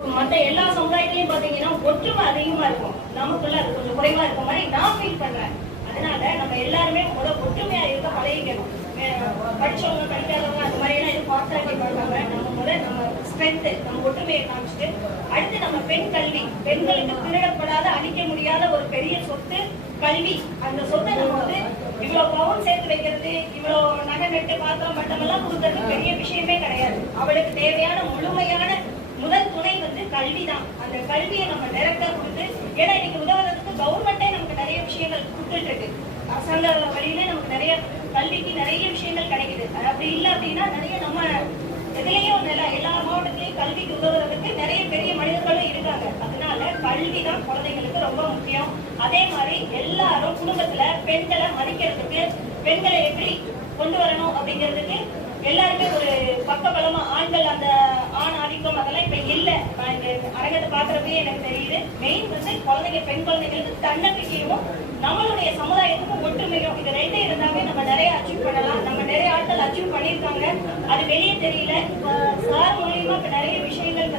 மற்ற எல்லா சமுதாயத்திலையும் பாத்தீங்கன்னா ஒற்றுமை அதிகமா இருக்கும், நமக்குள்ள அது கொஞ்சம் குறைவா இருக்க மாதிரி நான் ஃபீல் பண்றேன். அதனால நம்ம எல்லாருமே ஒற்றுமையா இருக்க பழகிக்கணும். படிச்சவங்க படிக்காதவங்க அந்த மாதிரி எல்லாம் எதுவும் பார்த்தாக்கி பார்க்காம நம்ம ஸ்ட்ரென்த் நம்ம ஒற்றுமையை காமிச்சிட்டு அடுத்து நம்ம பெண் கல்வி, பெண்களுக்கு திருடப்படாத அழிக்க முடியாத ஒரு பெரிய சொத்து கல்வி. அந்த சொத்தை நம்ம இவ்வளவு பவுன் சேர்த்து வைக்கிறது, இவ்வளவு நகை நட்டு பாத்திரம் பட்டம் எல்லாம் கொடுக்கறது பெரிய விஷயமே கிடையாது. அவளுக்கு தேவையான முழுமையான முதல் துணை கல்விதான். அந்த கல்வியை நம்ம டைரக்டா கொடுத்து, ஏன்னா இன்னைக்கு உதவுறதுக்கு கவர்மெண்டே நமக்கு நிறைய விஷயங்கள் கொடுத்துட்டு இருக்கு. அரசாங்க வழியிலே நமக்கு நிறைய கல்விக்கு நிறைய விஷயங்கள் கிடைக்குது. அப்படி இல்லை அப்படின்னா நிறைய நம்ம எதுலையும் எல்லா மாவட்டத்திலையும் கல்விக்கு உதவுறதுக்கு நிறைய பெரிய மனிதர்களும் இருக்காங்க. அதனால கல்வி தான் குழந்தைங்களுக்கு ரொம்ப முக்கியம். அதே மாதிரி எல்லாரும் குடும்பத்துல பெண்களை மதிக்கிறதுக்கு, பெண்களை எப்படி கொண்டு வரணும் அப்படிங்கிறதுக்கு எல்லாருமே ஒரு பக்கபலமா, ஆண்கள் அந்த ஆண் ஆதிக்கம் அதெல்லாம் இப்ப இல்ல. அரங்கத்தை பாக்குறப்பே எனக்கு தெரியுது. மெயின் குழந்தைங்க, பெண் குழந்தைங்களுக்கு தன்னம்பிக்கையும் நம்மளுடைய சமுதாயத்துக்கும் ஒற்றுமையும், இது ரெண்டே இருந்தாவே நம்ம நிறைய அச்சீவ் பண்ணலாம். நம்ம நிறைய ஆட்கள் அச்சீவ் பண்ணியிருக்காங்க, அது வெளியே தெரியல. சார் மூலியமா இப்ப நிறைய விஷயங்கள்